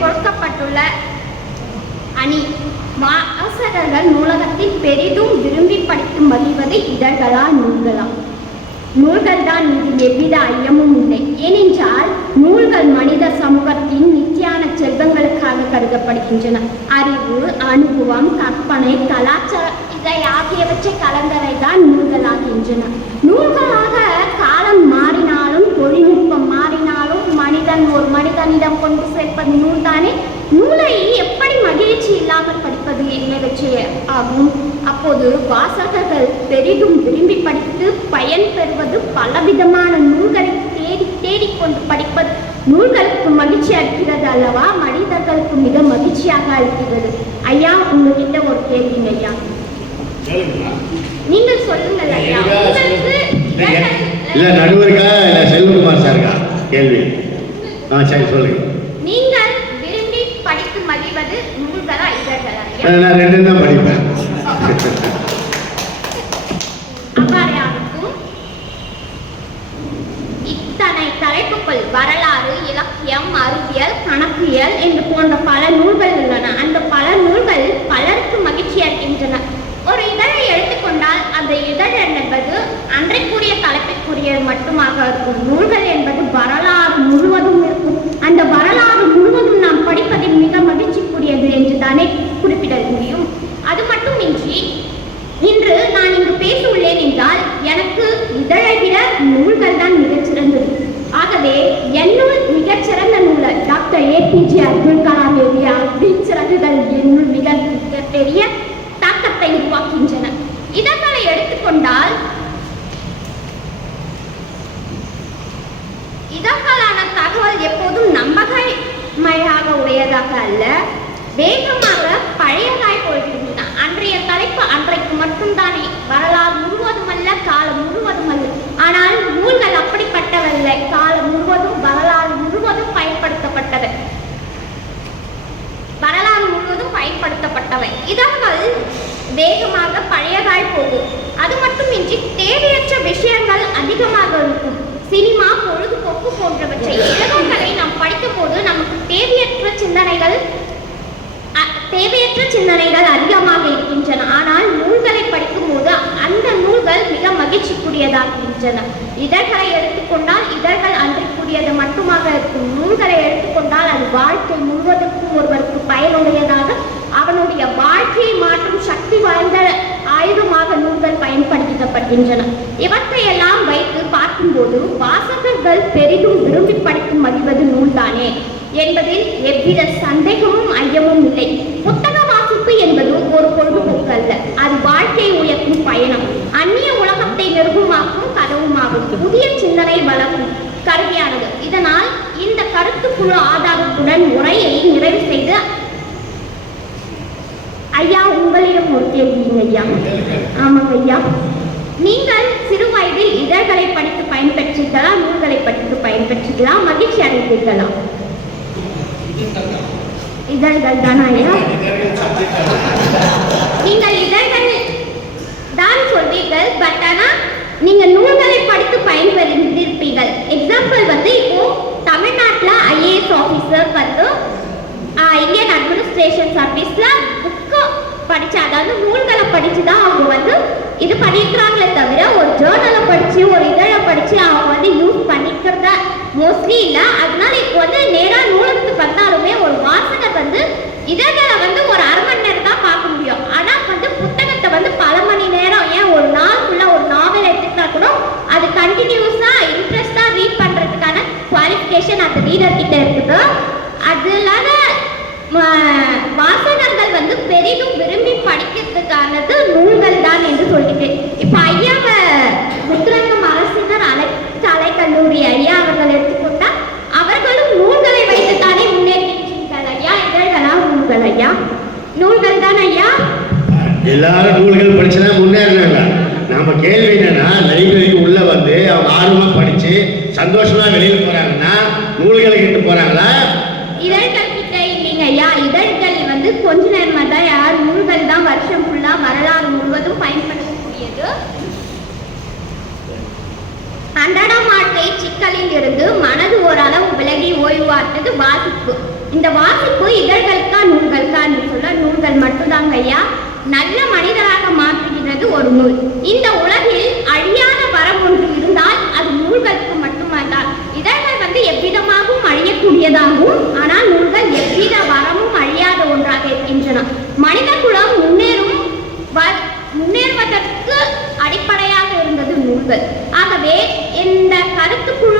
கொடுக்கப்பட்டுள்ள அணி. வாசகர்கள் நூலகத்தில் பெரிதும் விரும்பி படிக்கும் மகிழ்வது இதழ்களா நூல்களா? நூல்கள் தான் இதில் எவ்வித ஐயமும் இல்லை. ஏனென்றால் நூல்கள் மனித சமூகத்தின் நித்தியான செல்வங்களுக்காக கருதப்படுகின்றன. அறிவு அனுபவம் கற்பனை கலாச்சார இதை ஆகியவற்றை கலந்தவை தான் நூல்களாகின்றன. நூல்களாக காலம் மாறினாலும் தொழில்நுட்பம் மாறினாலும் மனிதன் ஒரு மனிதனிடம் கொண்டு சேர்ப்பது நூல்தானே நூலை எப்படி மகிழ்ச்சி இல்லாமல் படிப்பது என்பவற்றை ஆகும்? அப்போது வாசகர்கள் பெரிதும் விரும்பி படித்து பயன் பெறுவது பலவிதமான நூல்களை தேடி தேடிக்கொண்டு படிப்பது நூல்களுக்கு மகிழ்ச்சி அளிக்கிறது அல்லவா? மனிதர்களுக்கு மிக மகிழ்ச்சியாக அளிக்கிறது. ஐயா உங்ககிட்ட ஒரு கேள்விங்க ஐயா. நீங்கள் சொல்லுங்கள் ஐயா. இல்ல நடுவருக்கா இல்ல செல்வகுமார் சாருக்கா? கேள்வி. ஆ சரி சொல்லுங்க நீங்கள் விரும்பி படித்து மகிழ்வது நூல்களா இதழ்களா ஐயா நான் ரெண்டு தான் படிப்பேன். இத்தனை தலைப்புகள் வரலாறு இலக்கியம் அறிவியல் கணக்கியல் என்று போன்ற பல நூல்கள் உள்ளன. அந்த பல நூல்கள் பலருக்கு மகிழ்ச்சி அளிக்கின்றன. ஒரு இதழை எடுத்துக்கொண்டால் அந்த இதழ் என்பது அன்றைக்குரிய தலைப்பிற்குரியது மட்டுமாக இருக்கும். நூல் என்பது வரலாறு முழுவதும் இருக்கும் அந்த வரலாறு முழுவதும் நாம் படிப்பதில் மிக மகிழ்ச்சிக்குரியது என்று தானே குறிப்பிட முடியும் அது மட்டுமின்றி இன்று நான் இங்கு பேச உள்ளேன் என்றால் எனக்கு இதழை விட நூல்கள் தான் மிகச்சிறந்தது. ஆகவே என்னுள் மிகச்சிறந்த நூலர் doctor A P J Abdul Kalam எழுதிய அக்னி சிறகுகள் என்னுள் மிக மிகப்பெரிய தாக்கத்தை உருவாக்கின்றன இதழ்களை எடுத்துக்கொண்டால் இதழ்களான தகவல் எப்போதும் நம்பகமையாக உடையதாக அல்ல வேகமாக பழையதாய் போய்விடுகின்றன அன்றைய தலைப்பு அன்றைக்கு மட்டும்தானே வரலாறு முழுவதும் அல்ல காலம் முழுவதும் அல்ல ஆனால் நூல்கள் அப்படிப்பட்டவல்ல காலம் முழுவதும் வரலாறு முழுவதும் பயன்படுத்தப்பட்டது வரலாறு முழுவதும் பயன்படுத்தப்பட்டவை இதழ்கள் வேகமாக பழையதாய் போகும். அது மட்டுமின்றி தேவையற்ற விஷயங்கள் அதிகமாக இருக்கும். சினிமா பொழுதுபோக்கு போன்றவற்றை இலக்கங்களை நாம் படிக்கும் போது நமக்கு தேவையற்ற சிந்தனைகள் தேவையற்ற சிந்தனைகள் அதிகமாக இருக்கின்றன. ஆனால் நூல்களை படிக்கும்போது அந்த நூல்கள் மிக மகிழ்ச்சிக்குரியதாகின்றன. இதழ்களை எடுத்துக்கொண்டால் இதழ்கள் அன்றைக்குரியது மட்டுமாக இருக்கும். நூல்களை எடுத்துக்கொண்டால் அது வாழ்க்கை முழுவதற்கும் ஒரு வருகின்றன. இவற்றையெல்லாம் வைத்து பார்க்கும்போது வாசகர்கள் பெரிதும் விரும்பி படித்து மகிழ்வது நூல்தானே என்பதில் எவ்வித சந்தேகமும் ஐயமும் இல்லை. புத்தக வாசிப்பு என்பது ஒரு பொழுதுபோக்கு அல்ல. அது வாழ்க்கையை உயர்த்தும் பயணம். அந்நிய உலகத்தை நிர்மூலமாக்கும் கதவுமாகும். புதிய சிந்தனை வளர்க்கும் கருவியானது. இதனால் இந்த கருத்துக்குழு ஆதாரத்துடன் உரையை நிறைவு செய்து ஐயா உங்களிடம் ஒரு கேள்விங்க ஐயா. ஆமாங்க ஐயா. நீங்கள் சிறு வயதில் இதழ்களை படித்து பயன்பெற்றீர்களா? நூல்களை படித்து பயன்பெற்றீர்களா? மகிழ்ச்சி அடைந்தீர்களா? இதழ்கள் தானா நீங்கள் இதழ்கள் தான் சொல்வீர்கள் பட் ஆனால் நீங்கள் நூல்களை படித்து பயன்பெற்றிருப்பீர்கள். எக்ஸாம்பிள் வந்து இப்போ தமிழ்நாட்டில் ஐஏஎஸ் ஆஃபீஸர் வந்து இந்தியன் அட்மினிஸ்ட்ரேஷன் சர்வீஸில் புக்கு படித்து அதாவது நூல்களை படித்து தான் அவங்க வந்து இது பண்ணியிருக்கிறாங்களே தவிர ஒரு ஜேர்னலை படிச்சு ஒரு இதழை படிச்சு அவங்க வந்து யூஸ் பண்ணிக்கிறத மோஸ்ட்லி இல்லை. அதனால இப்போ வந்து நேராக நூலகத்துக்கு வந்தாலுமே ஒரு வாசகர் வந்து இதழை வந்து ஒரு அரை மணி நேரம் தான் பார்க்க முடியும். ஆனால் வந்து புத்தகத்தை வந்து பல மணி நேரம் ஏன் ஒரு நாள் ஃபுல்லாக ஒரு நாவல் எடுத்துக்கிட்டா கூட அது கண்டினியூஸாக இன்ட்ரெஸ்டாக ரீட் பண்ணுறதுக்கான குவாலிஃபிகேஷன் அந்த ரீடர் கிட்ட இருக்குது அது இல்லாத வாசகர்கள் வந்து பெரிதும் விரும்பி படிக்கிறதுக்கானது நூல் நூல்கள் ஐயா? நூல்கள் தான் ஐயா? எல்லாரும் நூல்கள் படிச்சுனா முன்னேறினாங்க. நாம கேள்வி என்னன்னா லைப்ரரிக்கு உள்ள வந்து அவங்க ஆர்வமா படிச்சு சந்தோஷமா வெளியில போறாங்கன்னா நூல்களை கிட்ட போறாங்களா? இதழ்கள் கிட்ட இல்லைங்க ஐயா. இதழ்கள் வந்து கொஞ்ச நேரமா தான் யார் நூல்கள் தான் வருஷம் ஃபுல்லா வரலாறு முழுவதும் பயன்படுத்தக்கூடியது. அன்றாடம் வாழ்க்கை சிக்கலில் இருந்து மனது ஓரளவு விலகி ஓய்வார்த்தது வாசிப்பு. இந்த வாசிப்பு இதழ்களுக்கா நூல்களுக்கான்னு சொல்ல நூல்கள் மட்டும்தாங்க ஐயா. நல்ல மனிதராக மாற்றுகிறது ஒரு நூல். இந்த உலகில் அழியாத வரம் ஒன்று இருந்தால் அது நூல்களுக்கு மட்டுமல்ல. இதழ்கள் வந்து எவ்விதமாகவும் அழியக்கூடியதாகவும் ஆனால் நூல்கள் எவ்வித வரமும் அழியாத ஒன்றாக இருக்கின்றன. மனித குலம் முன்னேறும் முன்னேறுவதற்கு அடிப்படையாக இருந்தது நூல்கள். ஆகவே இந்த கருத்துக்குழு